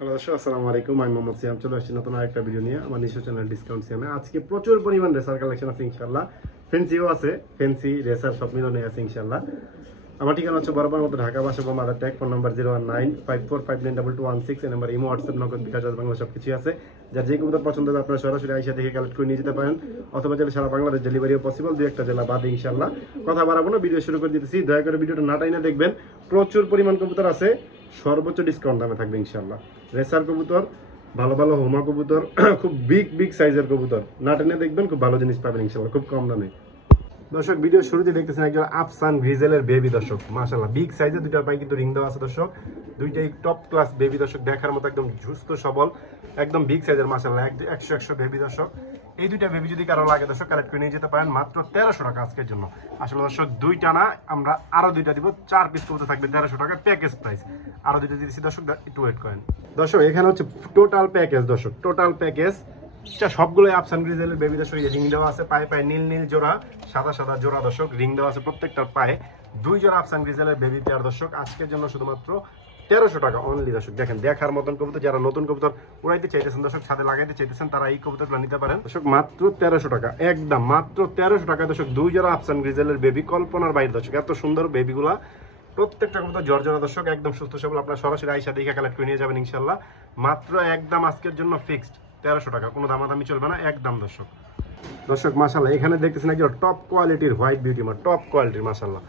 Hello দর্শক আসসালামু আলাইকুম আমি মোহাম্মদ সিয়াম চলে আসছি নতুন আরেকটা ভিডিও নিয়ে আমার নিজস্ব চ্যানেল ডিসকাউন্ট সিয়ামে আজকে প্রচুর পরিমাণ রেসার কালেকশন আছে ইনশাল্লাহ ফেন্সিও আছে ফেন্সি রেসার সব মিলনে আছে ইনশাল্লাহ আমার ঠিকানা হচ্ছে বরাবর মতো Dhaka Basabo Madartek phone number zero one nine five four five nine double two one six এই number imo WhatsApp Nagad bKash Bangla সব কিছু আছে। যার যে কবুতর পছন্দ হবে আপনারা সরাসরি আইসা দেখে কালেক্ট করে নিয়ে যেতে পারেন। অথবা যদি সারা বাংলাদেশ ডেলিভারিও পসিবল দু একটা জেলা বাদে ইনশাল্লাহ কথা বাড়াবো না ভিডিও শুরু করে দিতেছি। দয়া করে ভিডিওটা না টাইনা দেখবেন। প্রচুর পরিমাণ কবুতর আছে। সর্বোচ্চ ডিসকাউন্ট দামে থাকবে ইনশাল্লাহ রেসার কবুতর, ভালো ভালো হোমা কবুতর, খুব বিগ বিগ সাইজের কবুতর। না টেনে দেখবেন, খুব ভালো জিনিস পাবেন ইনশাল্লাহ খুব কম দামে। দর্শক ভিডিও শুরুতে দেখতেছেন একজন আফসান গ্রিজেলের বেবি দর্শক। মাশাল্লাহ বিগ সাইজের দুইটার পায়ে কিন্তু রিং দেওয়া আছে দর্শক। দুইটাই টপ ক্লাস বেবি দর্শক, দেখার মতো একদম সুস্থ সবল, একদম বিগ সাইজের মাশাল্লাহ এক- একশো একশো বেবি দর্শক। এই দুইটা বেবি যদি কারও লাগে, দর্শক কালেক্ট করে নিয়ে যেতে পারেন মাত্র তেরোশো টাকা আজকের জন্য। আসলে দর্শক, দুইটা না, আমরা আরও দুইটা দিব। চার পিস করতে থাকবে তেরোশো টাকা প্যাকেজ প্রাইস আরও দুইটা দিচ্ছি দর্শক একটু ওয়েট করেন। দর্শক, এখানে হচ্ছে টোটাল প্যাকেজ দর্শক টোটাল প্যাকেজ এটা আপসান গ্রিজেলের বেবি দর্শক রিং দেওয়া আছে, পায়ে পায়ে নীল নীল জোড়া, সাদা সাদা জোড়া, দর্শক রিং দেওয়া আছে প্রত্যেকটার পায়ে। দুই জোড়া আপসান গ্রিজেলের বেবি পেয়ার দর্শক, আজকের জন্য শুধুমাত্র তেরোশো টাকা অনলি দর্শক। দেখেন, দেখার মতন কবুতর, যারা নতুন কবুতর উড়াইতে চাইতেছেন, দর্শক ছাদে লাগাইতে চাইতেছেন, তারা এই কবুতরগুলো নিতে পারেন। দর্শক, মাত্র তেরোশো টাকা, একদম মাত্র তেরোশো টাকা দর্শক। দুই জোড়া আপসান গ্রিজেলের বেবি কল্পনার বাইরে দর্শক। এত সুন্দর বেবিগুলা প্রত্যেকটা কবুতর জ্বর দর্শক, একদম সুস্থ সবল। আপনার সরাসরি আইসা দেখে কালেক্ট করে নিয়ে যাবেন ইনশাল্লাহ মাত্র একদম আজকের জন্য ফিক্সড তেরোশো টাকা। কোনো দামাদামি চলবে না, একদম দর্শক। দর্শক মাসাল্লাহ এখানে দেখতেছেন একজন টপ কোয়ালিটির হোয়াইট বিউটি মা টপ কোয়ালিটির মাসাল্লাহ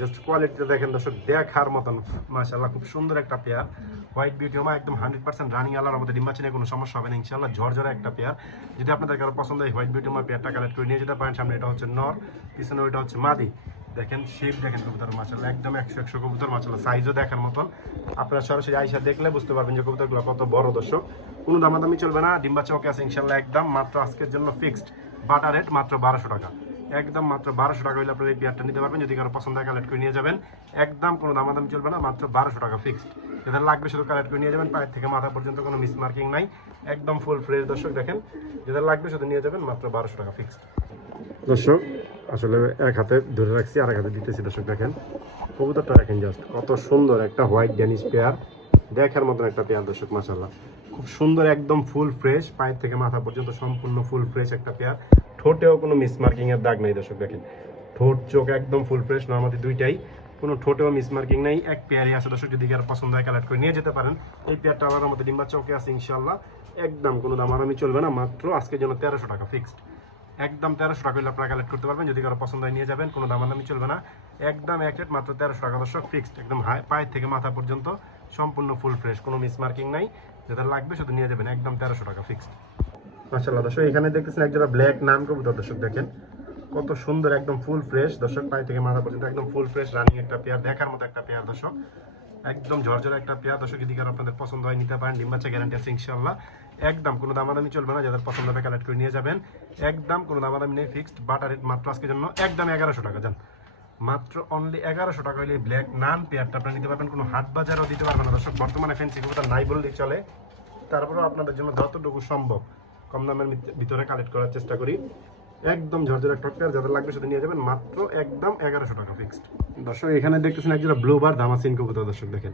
জাস্ট কোয়ালিটিটা দেখেন দর্শক, দেখার মতন। মাসাল্লাহ খুব সুন্দর একটা পেয়ার হোয়াইট বিউটি মা, একদম হান্ড্রেড পার্সেন্ট রানিং আলার মধ্যে ডিম্বাচনে কোনো সমস্যা হবে না ইনশাল্লাহ ঝরঝরে একটা পেয়ার যদি আপনাদের কারও পছন্দ হয় হোয়াইট বিউটি মা পেয়ারটা কালেক্ট করে নিয়ে যেতে পারেন। সামনে এটা হচ্ছে নর, পিছনে ওইটা হচ্ছে মাদি। দেখেন শেপ দেখেন কবুতর মাসাল্লাহ একদম একশো একশো কবুতর মাসাল্লাহ সাইজও দেখার মতন। আপনারা সরাসরি আইসা দেখলে বুঝতে পারবেন যে কবুতরগুলো কত বড় দর্শক। কোনো দামাদামি চলবে না ডিম্বা চৌকে আছে ইনশাল্লাহ একদম মাত্র আজকের জন্য ফিক্সড বাটার রেট মাত্র বারোশো টাকা। একদম মাত্র বারোশো টাকা হলে আপনার এই পেয়ারটা নিতে পারবেন। যদি কারও পছন্দ হয় কালেক্ট করে নিয়ে যাবেন। একদম কোনো দামাদামি চলবে না, মাত্র বারোশো টাকা ফিক্সড যাদের লাগবে শুধু কালেক্ট করে নিয়ে যাবেন, পায়ের থেকে মাথা পর্যন্ত কোনো মিস মার্কিং নাই। একদম ফুল ফ্রেশ দর্শক, দেখেন, যাদের লাগবে শুধু নিয়ে যাবেন, মাত্র বারোশো টাকা ফিক্সড দর্শক, আসলে এক হাতে ধরে রাখছি আর এক হাতে দিতেছি। দর্শক, দেখেন, কবুতরটা দেখেন জাস্ট কত সুন্দর একটা হোয়াইট ড্যানিশ পেয়ার দেখার মতন একটা পেয়ার দর্শক মাসাল্লাহ খুব সুন্দর, একদম ফুল ফ্রেশ পায়ের থেকে মাথা পর্যন্ত সম্পূর্ণ ফুল ফ্রেশ একটা পেয়ার ঠোঁটেও কোনো মিসমার্কিং এর দাগ নেই দর্শক, দেখেন। ঠোঁট, চোখ একদম ফুল ফ্রেশ নর্মালি দুইটাই। কোনো ঠোঁটেও মিসমার্কিং নেই, এক পেয়ারই আছে দর্শক, যদি কারও পছন্দ হয় কালেক্ট করে নিয়ে যেতে পারেন। এই পেয়ারটা আলার মধ্যে ডিম্বা চৌকে আছে ইনশাল্লাহ একদম কোনো দাম দামারামি চলবে না, মাত্র আজকের জন্য তেরোশো টাকা ফিক্সড একদম তেরোশো টাকা হলে আপনারা কালেক্ট করতে পারবেন, যদি কারও পছন্দ হয় নিয়ে যাবেন, কোনো দামাদামি চলবে না। একদম এক রেট মাত্র তেরোশো টাকা দর্শক ফিক্সড একদম হাই পায়ের থেকে মাথা পর্যন্ত, সম্পূর্ণ ফুল ফ্রেশ কোনো মিস মার্কিং নাই। যেটা লাগবে শুধু নিয়ে যাবেন, একদম তেরোশো টাকা ফিক্সড মাসাল্লাহ দর্শক, এখানে দেখতেছেন একজোড়া ব্ল্যাক নাম কবুতর, দর্শক, দেখেন। কত সুন্দর, একদম ফুল ফ্রেশ দর্শক পায়ে থেকে মাথা পর্যন্ত একদম ফুল ফ্রেশ রানিং একটা পেয়ার, দেখার মতো একটা পেয়ার, দর্শক। একদম ঝরঝরে একটা পেয়ার, দর্শক যদি আপনাদের পছন্দ হয়, নিতে পারেন ডিম্বাচা গ্যারান্টি আছে ইনশাল্লাহ একদম কোনো দামাদামি চলবে না, যাদের পছন্দ হবে কালেক্ট করে নিয়ে যাবেন। একদম কোনো দামাদামি নেই ফিক্সড বাটার রেট মাত্র আজকের জন্য একদম এগারোশো টাকা যান মাত্র অনলি এগারোশো টাকা হলে ব্ল্যাক নান পেয়ারটা আপনারা নিতে পারবেন, কোনো হাট বাজারও দিতে পারবেন না, দর্শক। বর্তমানে ফেন্সি কবুতর নাই বললেই চলে। তারপরেও আপনাদের জন্য যতটুকু সম্ভব। কম দামের ভিতরে কালেক্ট করার চেষ্টা করি। একদম ঝরঝরে টপকার যাদের লাগবে সেটা নিয়ে যাবেন মাত্র একদম এগারোশো টাকা ফিক্সড দর্শক এখানে দেখতেছেন একজোড়া ব্লু বার দামাসিন কবুতর দর্শক দেখেন।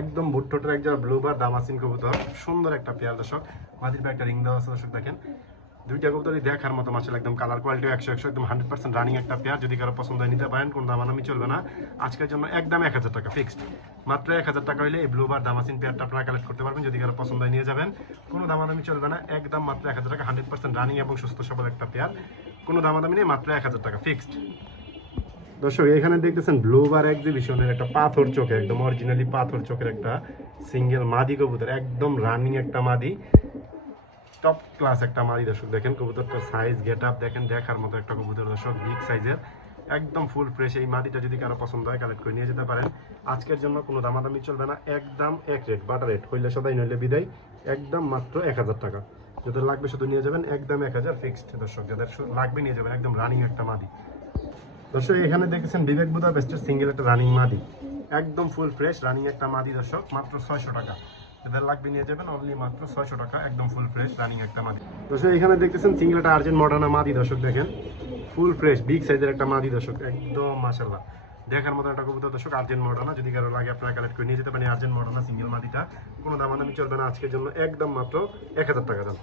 একদম ভুট্টোটের একজোড়া ব্লু বার দামাসিন কবুতর সুন্দর একটা পেয়ার দর্শক। মাদির পায়ে একটা রিং দেওয়া আছে দর্শক দেখেন। দুইটা কবুতরই দেখার মতো মাছের একদম কালার কোয়ালিটি একশো একশো, একদম হান্ড্রেড পার্সেন্ট রানিং একটা পেয়ার যদি কারও পছন্দ হয়, নিতে পারেন, কোনো দামানামি চলবে না। আজকের জন্য একদম এক হাজার টাকা ফিক্সড মাত্র এক হাজার টাকা হলে এই ব্লু বার দামাসিন পেয়ারটা আপনারা কালেক্ট করতে পারবেন। যদি কারও পছন্দ হয়, নিয়ে যাবেন। কোনো দামাদামি চলবে না, একদম মাত্র এক হাজার টাকা হান্ড্রেড পার্সেন্ট রানিং এবং সুস্থ সবল একটা পেয়ার কোনো দামাদামি নেই, মাত্র এক হাজার টাকা ফিক্সড দর্শক, এখানে দেখতেছেন ব্লু বার এক্সিবিশনের একটা পাথর চোখে, একদম অরিজিনালি পাথর চোখের একটা সিঙ্গেল মাদি কবুতর, একদম রানিং একটা মাদি। টপ ক্লাস একটা মাদি দর্শক। দেখেন কবুতরটার সাইজ গেট আপ দেখেন, দেখার মতো একটা কবুতর দর্শক বিগ সাইজের একদম ফুল ফ্রেশ এই মাদিটা যদি কারও পছন্দ হয় কালেক্ট করে নিয়ে যেতে পারেন। আজকের জন্য কোনো দামাদামি চলবে না, একদম এক রেট বাটার রেট হইলে সদাই, নইলে বিদায়। একদম মাত্র এক হাজার টাকা। যাদের লাগবে শুধু নিয়ে যাবেন, একদম এক হাজার ফিক্সড দর্শক। যাদের লাগবে নিয়ে যাবেন, একদম রানিং একটা মাদি দর্শক, এখানে দেখেছেন বিবেক বুধা বেস্টের সিঙ্গেল একটা রানিং মাদি একদম ফুল ফ্রেশ রানিং একটা মাদি দর্শক, মাত্র ছয়শো টাকা। যাদের লাগবে নিয়ে যাবেন অনলি মাত্র ছয়শো টাকা, একদম ফুল ফ্রেশ রানিং একটা মাদি। দর্শক, এখানে দেখতেছেন সিঙ্গেল একটা আর্জেন্ট মডার্না মাদি দর্শক দেখেন। ফুল ফ্রেশ বিগ সাইজের একটা মাদি দর্শক, একদম মাসাল্লাহ দেখার মতো একটা কবুতর দর্শক আর্জেন্ট মডার্না যদি কারও লাগে আপনারা কালেক্ট করে নিয়ে যেতে পারেন আর্জেন্ট মডার্না সিঙ্গেল মাদিটা। কোনো দামাদামি চলবে না আজকের জন্য, একদম মাত্র এক হাজার টাকা দাম।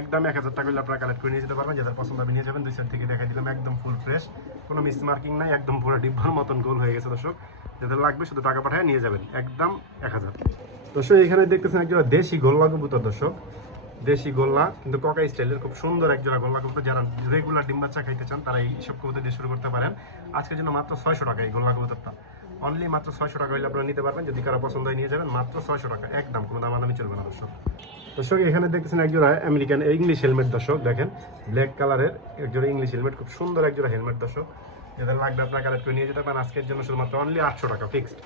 একদম এক হাজার টাকা হলে আপনারা কালেক্ট করে নিয়ে যেতে পারবেন, যাদের পছন্দ হবে নিয়ে যাবেন, দুই সাইড থেকে দেখাই দিলাম, একদম ফুল ফ্রেশ কোনো মিস মার্কিং নাই, একদম পুরো ডিব্বার মতন গোল হয়ে গেছে দর্শক। যাদের লাগবে শুধু টাকা পাঠায় নিয়ে যাবেন, একদম এক হাজার। দর্শক, এখানে দেখতেছেন একজোড়া দেশি গোল্লা কবুতর, দর্শক। দেশি গোল্লা, কিন্তু ককা স্টাইলের খুব সুন্দর একজোড়া গোল্লা কবুতর। যারা রেগুলার ডিম বাচ্চা খাইতে চান, তারা এই সব কবুতর দিয়ে শুরু করতে পারেন। আজকের জন্য মাত্র ছয়শো টাকা এই গোল্লা কবুতরটা। অনলি মাত্র ছয়শো টাকা হলে আপনারা নিতে পারবেন। যদি কারও পছন্দ হয় নিয়ে যাবেন, মাত্র ছয়শো টাকা। একদম কোনো দামাদামি চলবে না, দর্শক। দর্শক, এখানে দেখতেছেন একজোড়া আমেরিকান ইংলিশ হেলমেট দর্শক। দেখেন ব্ল্যাক কালারের একজোড়া ইংলিশ হেলমেট খুব সুন্দর একজোড়া হেলমেট দর্শক। যাদের লাগবে আপনারা কালেক্ট করে নিয়ে যেতে পারেন। আজকের জন্য শুধুমাত্র অনলি আটশো টাকা ফিক্সড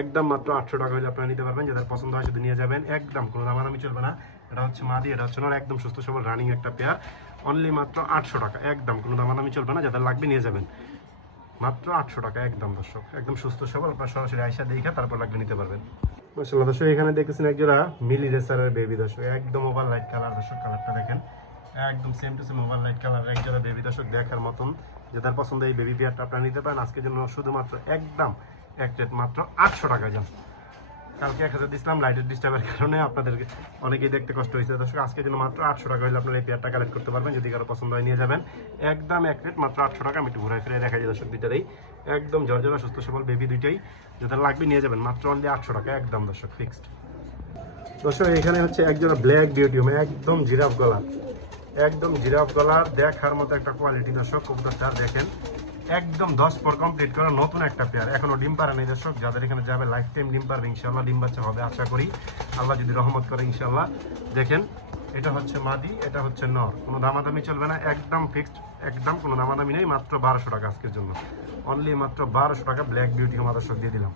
একদম মাত্র আটশো টাকা হলে আপনারা নিতে পারবেন, যাদের পছন্দ হয় শুধু নিয়ে যাবেন। একদম কোনো দামাদামি চলবে না। এটা হচ্ছে মাদি, এটা হচ্ছে নর, একদম সুস্থ সবল রানিং একটা পেয়ার অনলি মাত্র আটশো টাকা, একদম কোনো দামাদামি চলবে না, যাদের লাগবে নিয়ে যাবেন। মাত্র আটশো টাকা, একদম দর্শক, একদম সুস্থ সবল, আপনার সরাসরি আইসা দেখে তারপর লাগবে নিতে পারবেন। মাসাল্লাহ দর্শক, এখানে দেখতেছেন একজোড়া মিলি রেসারের বেবি দর্শক, একদম ওভার লাইট কালার দর্শক কালারটা দেখেন। একদম same to same over light colour একজোড়া বেবি দর্শক, দেখার মতন। যাদের পছন্দ এই বেবি পেয়ারটা আপনারা নিতে পারেন। আজকের জন্য শুধুমাত্র একদম এক রেট মাত্র আটশো টাকা যান। কালকে এক হাজার দিয়েছিলাম লাইটের ডিস্টার্বের কারণে আপনাদেরকে অনেকেই দেখতে কষ্ট হয়েছে। দর্শক, আজকের জন্য মাত্র আটশো টাকা হলে আপনারা এই পেয়ারটা কালেক্ট করতে পারবেন। যদি কারও পছন্দ হয়, নিয়ে যাবেন। একদম এক রেট মাত্র আটশো টাকা। আমি একটু ঘুরে ফিরে দেখা যায় দর্শক দুইটারই। একদম জর্জরা সুস্থ সবল বেবি দুইটাই। যাদের লাগবে নিয়ে যাবেন। মাত্র অনলি আটশো টাকা, একদম দর্শক ফিক্সড দর্শক, এখানে হচ্ছে একজোড়া ব্ল্যাক বিউটিউম একদম জিরাফ গলা। একদম জিরাফ গলার দেখার মতো একটা কোয়ালিটি দর্শক, কবুতরটা দেখেন। একদম দশ পর কমপ্লিট করা নতুন একটা পেয়ার এখনও ডিম পারে নেই দর্শক, যাদের এখানে যাবে লাইফ টাইম ডিম পারবে ইনশাল্লাহ ডিম বাচ্চা হবে, আশা করি। আল্লাহ যদি রহমত করে ইনশাল্লাহ দেখেন, এটা হচ্ছে মাদি, এটা হচ্ছে নর। কোনো দামাদামি চলবে না, একদম ফিক্সড একদম কোনো দামাদামি নেই, মাত্র বারোশো টাকা আজকের জন্য। অনলি মাত্র বারোশো টাকা ব্ল্যাক বিউটি আমার দর্শক দিয়ে দিলাম।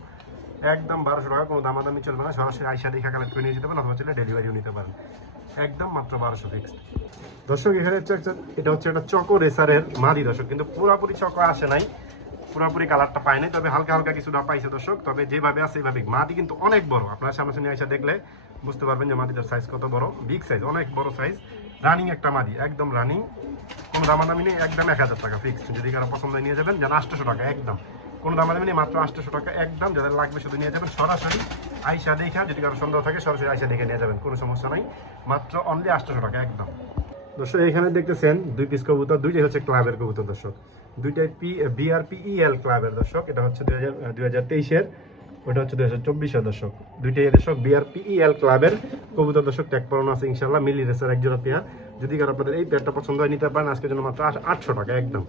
একদম বারোশো টাকা, কোনো দামাদামি চলবে না, সরাসরি আইসা দেখা কালেক্ট করে নিয়ে যেতে পারেন, অথবা চলে ডেলিভারিও নিতে পারেন। একদম মাত্র বারোশো ফিক্সড দর্শক, এখানে হচ্ছে এটা হচ্ছে একটা চকো রেসারের মাদি, দর্শক। কিন্তু পুরোপুরি চকো আসে নাই। পুরোপুরি কালারটা পায় নাই, তবে হালকা হালকা কিছুটা পাইছে দর্শক। তবে যেভাবে আছে এইভাবে মাটি কিন্তু অনেক বড়। আপনারা সামনাসামনি আইসা দেখলে বুঝতে পারবেন যে মাটিটার সাইজ কত বড়। বিগ সাইজ অনেক বড় সাইজ রানিং একটা মাটি একদম রানিং কোনো দামাদামি নেই, একদম এক হাজার টাকা ফিক্সড যদি কারও পছন্দ নিয়ে যাবেন। যেন আটশোশো টাকা, একদম। কোনো দামাদামি নেই মাত্র আটশোশো টাকা একদম যাদের লাগবে শুধু নিয়ে যাবেন সরাসরি। আইসা দেখা যদি কারও সন্দেহ থাকে, সরাসরি আইসা দেখে নিয়ে যাবেন, কোনো সমস্যা নাই। মাত্র অনলি আটশোশো টাকা একদম দর্শক, এখানে দেখতেছেন, দুই পিস কবুতর, দুইটাই হচ্ছে ক্লাবের কবুতর, দর্শক। দুইটাই পি বিআরপি ইএল ক্লাবের, দর্শক। এটা হচ্ছে দুই হাজার দুই হাজার তেইশের, ওটা হচ্ছে দুই হাজার চব্বিশের, দর্শক। দুইটাই দর্শক বিআরপি ইএল ক্লাবের কবুতর, দর্শক। ট্যাগ পড়ানো আছে ইনশাল্লাহ মিলি রেসের একজোড়া পেয়ার। যদি কারও আপনাদের এই পেয়ারটা পছন্দ হয়, নিতে পারেন। আজকের জন্য মাত্র আটশো টাকা, একদম।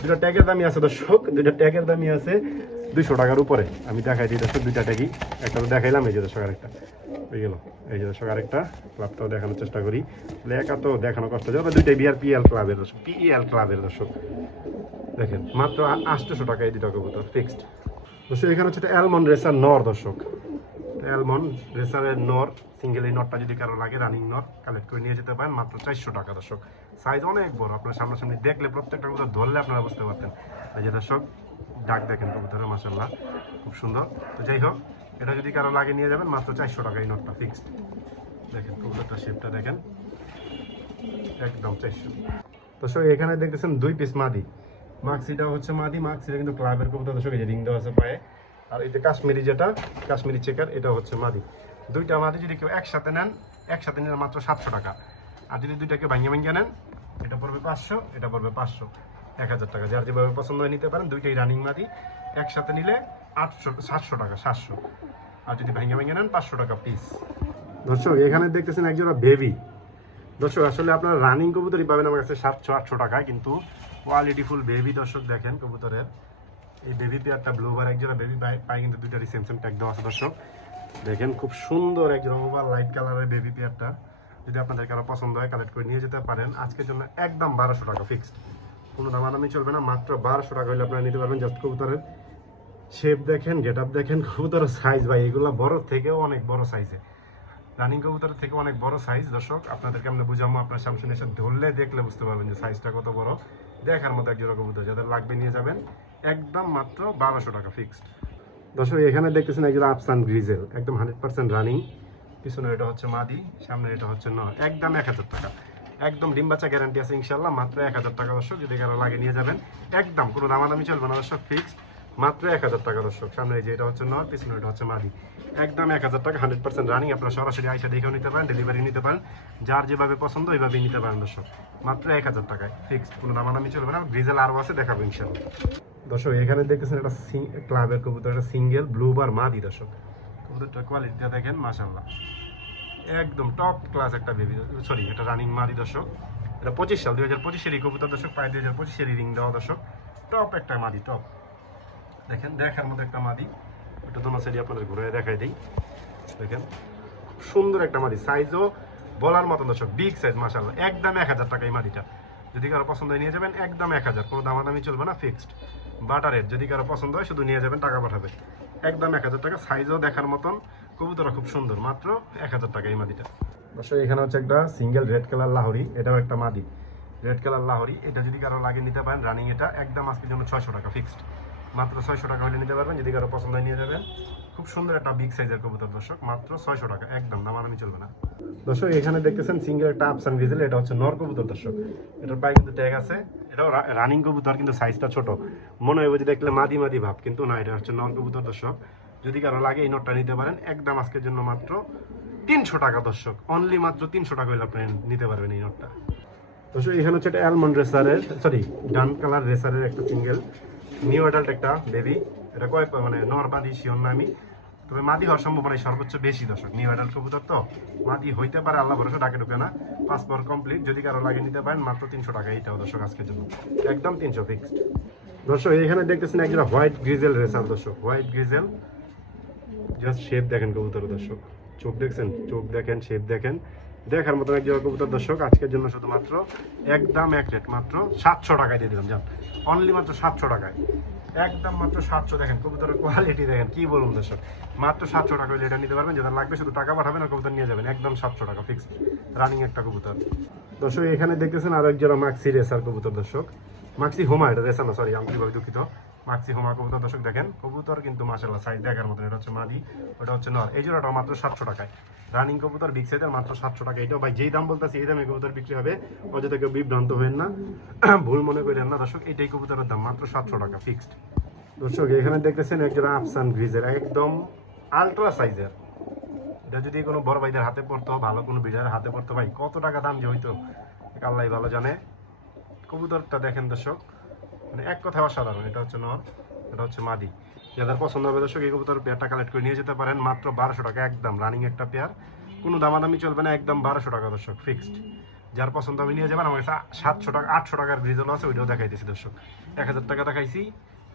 দুইটা ট্যাগের দামই আছে, দর্শক। দুইটা ট্যাগের দামই আছে দুশো টাকার উপরে। আমি দেখাই দিই, দর্শক, দুইটা ট্যাগই একটা তো দেখাইলাম, এই যে দর্শক, আরেকটা। হয়ে গেল। এই যে দর্শক, আরেকটা। ক্লাবটাও দেখানোর চেষ্টা করি। একা তো দেখানো কষ্ট যাবে দুইটাই বিআর পিএল ক্লাবের দর্শক পিএল ক্লাবের দর্শক। দেখেন, মাত্র আটশোশো টাকা এই দুটো কবুতর ফিক্সড দর্শক, এখানে হচ্ছে অ্যালমন্ড রেসার নর, দর্শক। অ্যালমন্ড রেসারের নর। সিঙ্গেল এই নটটা যদি কারও লাগে রানিং নট কালেক্ট করে নিয়ে যেতে পারেন। মাত্র চারশো টাকা দর্শক। সাইজ অনেক বড়। আপনার সামনাসামনি দেখলে প্রত্যেকটা কবুতর ধরলে আপনারা বুঝতে পারতেন। যে দর্শক, ডাক দেখেন কবুতরের মাসাল্লাহ খুব সুন্দর। তো যাই হোক, এটা যদি কারও লাগে নিয়ে যাবেন, মাত্র চারশো টাকা এই নটটা ফিক্সড দেখেন কবুতরটা শেপটা দেখেন। একদম চারশো। দর্শক, এখানে দেখতেছেন দুই পিস মাদি। মাক্সিটা হচ্ছে মাদি, মাক্সিটা কিন্তু ক্লাবের কবুতর। দর্শক, এই রিং দেওয়া আছে পায়ে। আর এই যে কাশ্মীরি যেটা, কাশ্মীরি চেকার এটা হচ্ছে মাদি। দুইটা মাদি যদি কেউ একসাথে নেন, একসাথে নিলে মাত্র সাতশো টাকা। আর যদি দুইটাকে ভাঙিয়ে ভাঙিয়ে নেন, এটা পড়বে পাঁচশো, এটা পড়বে পাঁচশো। এক হাজার টাকা। যার যেভাবে পছন্দ হয় নিতে পারেন, দুইটাই রানিং মাদি একসাথে নিলে আটশো, সাতশো টাকা, সাতশো। আর যদি ভেঙে ভেঙে নেন, পাঁচশো টাকা পিস দর্শক, এখানে দেখতেছেন একজোড়া বেবি দর্শক, আসলে আপনারা রানিং কবুতরই পাবেন আমার কাছে সাতশো, আটশো টাকায়, কিন্তু কোয়ালিটি ফুল বেবি দর্শক, দেখেন কবুতরের। এই বেবি পেয়ারটা ব্লু বার একজোড়া বেবি পাই কিন্তু দুইটা রিসেপশন ট্যাগ দেওয়া আছে, দর্শক। দেখেন খুব সুন্দর একজোড়া ওভার লাইট কালারের বেবি পেয়ারটা যদি আপনাদের কারও পছন্দ হয় কালেক্ট করে নিয়ে যেতে পারেন। আজকের জন্য একদম বারোশো টাকা ফিক্সড কোনো দামাদামি চলবে না, মাত্র বারোশো টাকা হলে আপনারা নিতে পারবেন জাস্ট কবুতরের। শেপ দেখেন গেট আপ দেখেন, কবুতরের সাইজ ভাই, এগুলো বড় থেকেও অনেক বড় সাইজে রানিং কবুতরের থেকে অনেক বড় সাইজ দর্শক, আপনাদেরকে আমরা বুঝাবো, আপনার সামনে এসে ধরলে, দেখলে বুঝতে পারবেন যে সাইজটা কত বড়। দেখার মতো একজোড়া কবুতর যাদের লাগবে নিয়ে যাবেন। একদম মাত্র বারোশো টাকা ফিক্সড দর্শক, এখানে দেখতেছেন একজন আফসান গ্রিজেল, একদম হান্ড্রেড পার্সেন্ট রানিং পিছনে এটা হচ্ছে মাদি সামনে এটা হচ্ছে ন একদম এক হাজার টাকা। একদম ডিম বাচ্চা গ্যারান্টি আছে ইনশাল্লাহ মাত্র এক হাজার টাকা দর্শক, যদি কারও লাগে নিয়ে যাবেন। একদম কোনো দামাদামি চলবে না দর্শক ফিক্সড মাত্র এক হাজার টাকা দর্শক, সামনে যে এটা হচ্ছে নর, পিছনে এটা হচ্ছে মাদি। একদম এক হাজার টাকা হান্ড্রেড পার্সেন্ট রানিং আপনারা সরাসরি আইসা দেখেও নিতে পারেন ডেলিভারি নিতে পারেন। যার যেভাবে পছন্দ, ওইভাবেই নিতে পারেন দর্শক। মাত্র এক হাজার টাকায় ফিক্সড কোনো দামাদামি চলবে না, গ্রিজেল আরও আছে, দেখাবো ইনশাল্লাহ দর্শক, এখানে দেখতেছেন একটা ক্লাবের কবুতর, একটা সিঙ্গেল ব্লু বার মাদি দর্শক। কবুতরটার কোয়ালিটিটা দেখেন মাশাল্লাহ একদম টপ ক্লাস একটা বেবি সরি এটা রানিং মাদি দর্শক। এটা পঁচিশ সাল, দুই হাজার পঁচিশেরই কবুতর দর্শক, প্রায় দুই হাজার পঁচিশেরই রিং দেওয়া দর্শক। টপ একটা মাদি টপ দেখেন, দেখার মতো একটা মাদি। ওটা দোনো সাইডে আপনাদের ঘুরে দেখাই দিই। দেখেন, খুব সুন্দর একটা মাদি। সাইজও বলার মতো দর্শক বিগ সাইজ মাসাল্লাহ একদম এক হাজার টাকা এই মাদিটা। যদি কারও পছন্দ নিয়ে যাবেন, একদম এক হাজার। কোনো দামাদামি চলবে না ফিক্সড বাটারের যদি কারও পছন্দ হয়, শুধু নিয়ে যাবেন, টাকা পাঠাবে একদম এক হাজার টাকা সাইজও দেখার মতন। কবুতরা খুব সুন্দর, মাত্র এক হাজার টাকা এই মাদিটা। অবশ্যই এখানে হচ্ছে একটা সিঙ্গেল রেড কালার লাহরি, এটাও একটা মাদি। রেড কালার লাহরি, এটা যদি কারও লাগে নিতে পারেন রানিং এটা একদম আজকের জন্য ছয়শো টাকা ফিক্সড মাত্র ছয়শো টাকা হলে নিতে পারবেন, যদি কারও পছন্দ নিয়ে যাবেন। খুব সুন্দর একটা বিগ সাইজের কবুতর, দর্শক, মাত্র ছয়শো টাকা, একদম দামাদামি চলবে না। দর্শক, এখানে দেখতেছেন সিঙ্গেল একটা আপসান ভিজেল এটা হচ্ছে নর কবুতর, দর্শক। এটার পায়ে কিন্তু ট্যাগ আছে, এটাও রানিং কবুতর, কিন্তু সাইজটা ছোট। মনে হয় যে দেখলে মাদি মাদি ভাব, কিন্তু না, এটা হচ্ছে নর কবুতর, দর্শক। যদি কারও লাগে এই নটটা নিতে পারেন, একদম আজকের জন্য মাত্র তিনশো টাকা, দর্শক। অনলি মাত্র তিনশো টাকা হলে আপনি নিতে পারবেন এই নটটা দর্শক, এখানে হচ্ছে একটা অ্যালমন্ড রেসারের সরি ডান কালার রেসারের একটা সিঙ্গেল নিউ অ্যাডাল্ট একটা বেবি এটা কয় পা- মানে নর্মাদি শিওর না আমি তবে মাদি হওয়ার সম্ভাবনা সর্বোচ্চ বেশি দর্শক নিউ অ্যাডাল্ট কবুতর তো মাদি হইতে পারে আল্লাহ ভরসা, ডাকে ঢুকে না। পাসপোর্ট কমপ্লিট যদি কারও লাগে নিতে পারেন, মাত্র তিনশো টাকা এইটাও দর্শক আজকের জন্য। একদম তিনশো ফিক্সড দর্শক, এখানে দেখতেছেন একজন হোয়াইট গ্রিজেল রেসার দর্শক। হোয়াইট গ্রিজেল জাস্ট শেপ দেখেন কবুতর দর্শক। চোখ দেখছেন? চোখ দেখেন শেপ দেখেন। দেখার মতন এক কবুতর দর্শক, আজকের জন্য শুধুমাত্র একদম এক রেট, মাত্র সাতশো টাকায় দিয়ে দিলাম, জান। অনলি মাত্র সাতশো টাকায়। একদম মাত্র সাতশো, দেখেন কবুতরের কোয়ালিটি দেখেন কি বলুন দর্শক। মাত্র সাতশো টাকা হলে এটা নিতে পারবেন, যেটা লাগবে শুধু টাকা পাঠাবেন আর কবুতর নিয়ে যাবেন। একদম সাতশো টাকা ফিক্সড রানিং একটা কবুতর। দর্শক, এখানে দেখতেছেন আরও এক জোড়া মাক্সি রেসার কবুতর দর্শক। মাক্সি হোমা এটা রেসার না সরি আন্তরিকভাবে দুঃখিত। মাক্সি হোমা কবুতর দর্শক দেখেন, কবুতর কিন্তু মাসাল্লাহ সাইজ দেখার মতন, এটা হচ্ছে মাদি, ওটা হচ্ছে নর। এই জোড়াটা মাত্র সাতশো টাকায়। রানিং কবুতর বিগ সাইজের মাত্র সাতশো টাকা। এটাও ভাই, যেই দাম বলতেছি, এই দামে কবুতর বিক্রি হবে। অযথা কেউ বিভ্রান্ত হবেন না। ভুল মনে করেন না দর্শক, এটাই কবুতরের দাম, মাত্র সাতশো টাকা ফিক্সড দর্শক, এখানে দেখতেছেন একজোড়া আফসান গ্রিজের একদম আলট্রা সাইজের এটা যদি কোনো বড় ভাইদের হাতে পড়তো, ভালো কোনো বিড়ার হাতে পড়তো, ভাই, কত টাকা দাম যে হইতো? আল্লাহ ভালো জানে। কবুতরটা দেখেন দর্শক। মানে এক কথা অসাধারণ, এটা হচ্ছে নর, এটা হচ্ছে মাদি। যাদের পছন্দ হবে দর্শক, এই কবুতর পেয়ারটা কালেক্ট করে নিয়ে যেতে পারেন, মাত্র বারোশো টাকা, একদম রানিং একটা পেয়ার। কোনো দামাদামি চলবে না, একদম বারোশো টাকা দর্শক ফিক্সড যার পছন্দ হবে নিয়ে যাবেন আমার কাছে সাতশো টাকা, আটশো টাকার গ্রিজল আছে, ওইটাও দেখাইতেছি দর্শক। এক হাজার টাকা দেখাইছি,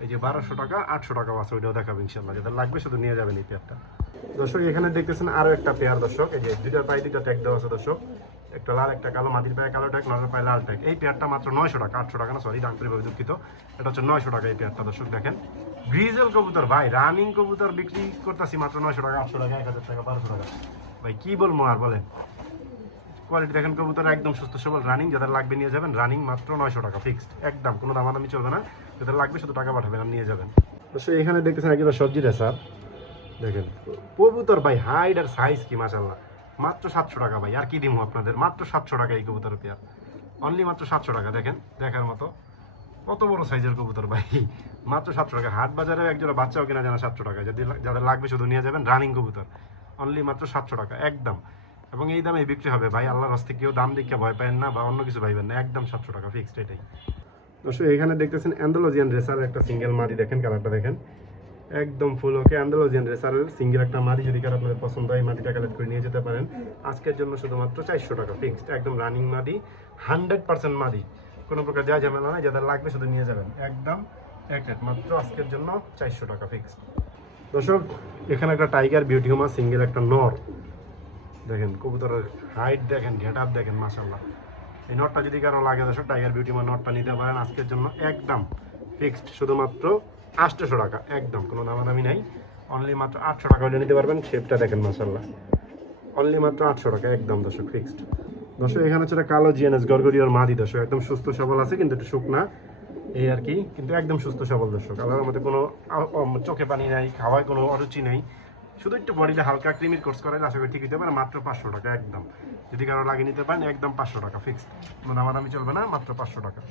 এই যে বারোশো টাকা, আটশো টাকাও আছে, ওইটাও দেখাবো ইনশাল্লাহ যাদের লাগবে শুধু নিয়ে যাবেন এই পেয়ারটা। দর্শক, এখানে দেখতেছেন আরও একটা পেয়ার দর্শক, এই যে দুইটা পায়ে দুইটা ট্যাগ দেওয়া আছে দর্শক। একটা লাল, একটা কালো মাদির পায়ে কালো ট্যাগ নরের পায়ে লাল ট্যাগ। এই পেয়ারটা মাত্র নয়শো টাকা, আটশো টাকা না সরি আন্তরিকভাবে দুঃখিত। এটা হচ্ছে নয়শো টাকা এই পেয়ারটা, দর্শক দেখেন। গ্রিজেল কবুতর, ভাই, রানিং কবুতর বিক্রি করতেছি মাত্র নয়শো টাকা, আটশো টাকা, এক হাজার টাকা, বারোশো টাকা। ভাই, কি বলব আর বলেন? কোয়ালিটি দেখেন, কবুতর একদম সুস্থ, সবল রানিং যাদের লাগবে নিয়ে যাবেন রানিং মাত্র নয়শো টাকা ফিক্সড একদম, কোনো দামাদামি চলবে না। যাদের লাগবে শুধু টাকা পাঠাবেন আর নিয়ে যাবেন। সে এখানে দেখতেছেন একজন সবজি রেসার। দেখেন, কবুতর, ভাই হাইট আর সাইজ কি মাসাল্লাহ মাত্র সাতশো টাকা ভাই, আর কি দিব আপনাদের? মাত্র সাতশো টাকা এই কবুতর পেয়ার। অনলি মাত্র সাতশো টাকা, দেখেন, দেখার মতো। কত বড় সাইজের কবুতর ভাই? মাত্র সাতশো টাকা। হাট বাজারে একজোড়া বাচ্চাও কিনা জানা সাতশো টাকা। যদি যাদের লাগবে শুধু নিয়ে যাবেন রানিং কবুতর। অনলি মাত্র সাতশো টাকা, একদম। এবং এই দামে বিক্রি হবে ভাই, আল্লাহর হস্তে কেউ দাম দেখে ভয় পাবেন না বা অন্য কিছু ভাইবেন না। একদম সাতশো টাকা ফিক্সড এটাই। দর্শক, এখানে দেখতেছেন অ্যান্ডোলজিয়ান রেসার একটা সিঙ্গেল মাদি, দেখেন কালারটা দেখেন। একদম ফুল ওকে অ্যান্ডোলজিয়ান রেসারের সিঙ্গেল একটা মাদি যদি কারও আপনাদের পছন্দ হয় মাদিটা কালেক্ট করে নিয়ে যেতে পারেন। আজকের জন্য শুধুমাত্র চারশো টাকা ফিক্সড একদম রানিং মাদি হান্ড্রেড পার্সেন্ট মাদি। কোনো প্রকার যা ঝামেলা নাই যাদের লাগবে শুধু নিয়ে যাবেন। একদম এক রেট মাত্র আজকের জন্য চারশো টাকা ফিক্সড দর্শক, এখানে একটা টাইগার বিউটি হোমা সিঙ্গেল একটা নর। দেখেন, কবুতরের হাইট দেখেন গেট আপ দেখেন মাসাল্লাহ এই নটটা যদি কারও লাগে, দর্শক টাইগার বিউটি হোমা নটটা নিতে পারেন আজকের জন্য একদম ফিক্সড শুধুমাত্র আটশোশো টাকা, একদম, কোনো দামাদামি নাই। অনলি মাত্র আটশো টাকা হলে নিতে পারবেন শেপটা দেখেন মাসাল্লাহ অনলি মাত্র আটশো টাকা, একদম দর্শক ফিক্সড দর্শক, এখানে হচ্ছে কালো জিএনএস গরগরিয়র মাদি, দর্শক, একদম সুস্থ সবল আছে, কিন্তু একটু শুকনা। এই আর কি, কিন্তু একদম সুস্থ সবল দর্শক। আল্লাহর মধ্যে কোনো চোখে পানি নাই, খাওয়ায় কোনো অরুচি নেই। শুধু একটু বডিতে হালকা ক্রিমির কোর্স করাইলে আশা করি ঠিক হতে পারে, মাত্র পাঁচশো টাকা, একদম। যদি কারও লাগিয়ে নিতে পারেন, একদম পাঁচশো টাকা ফিক্সড দামাদামি চলবে না, মাত্র পাঁচশো টাকা।